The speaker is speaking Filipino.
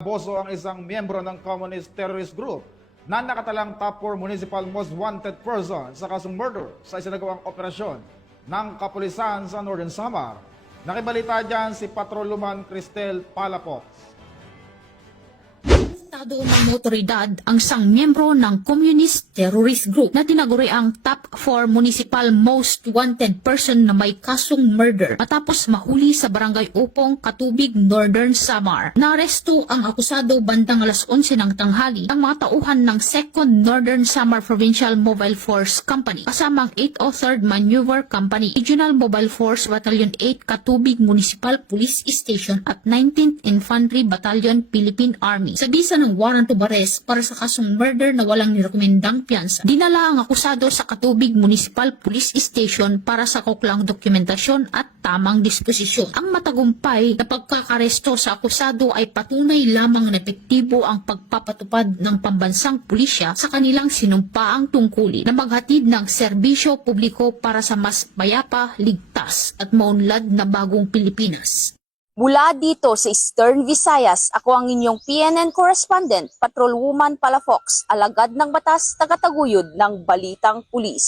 Boso ang isang miyembro ng communist terrorist group na nakatalang top 4 municipal most wanted person sa kasong murder sa isinagawang operasyon ng kapulisan sa Northern Samar. Nakibalita dyan si Patroluman Cristel Palafox. Estado ng otoridad ang sang miyembro ng Communist Terrorist Group na tinaguri ang top 4 municipal most wanted person na may kasong murder matapos mahuli sa barangay Upong, Katubig, Northern Samar. Naaresto ang akusado bandang alas 11 ng tanghali ang mga tauhan ng 2nd Northern Samar Provincial Mobile Force Company kasama ang 803rd Maneuver Company, Regional Mobile Force Battalion 8 Katubig Municipal Police Station at 19th Infantry Battalion Philippine Army. Sa bisa ng warrant of arrest para sa kasong murder na walang nirekomendang piyansa, dinala ang akusado sa Katubig Municipal Police Station para sa kuklang dokumentasyon at tamang disposisyon. Ang matagumpay na pagkakaresto sa akusado ay patunay lamang na epektibo ang pagpapatupad ng pambansang pulisya sa kanilang sinumpaang tungkulin na maghatid ng serbisyo publiko para sa mas mayapa, ligtas at maunlad na bagong Pilipinas. Mula dito sa Eastern Visayas, ako ang inyong PNN correspondent, Patrolwoman Palafox, alagad ng batas, tagataguyod ng Balitang Pulis.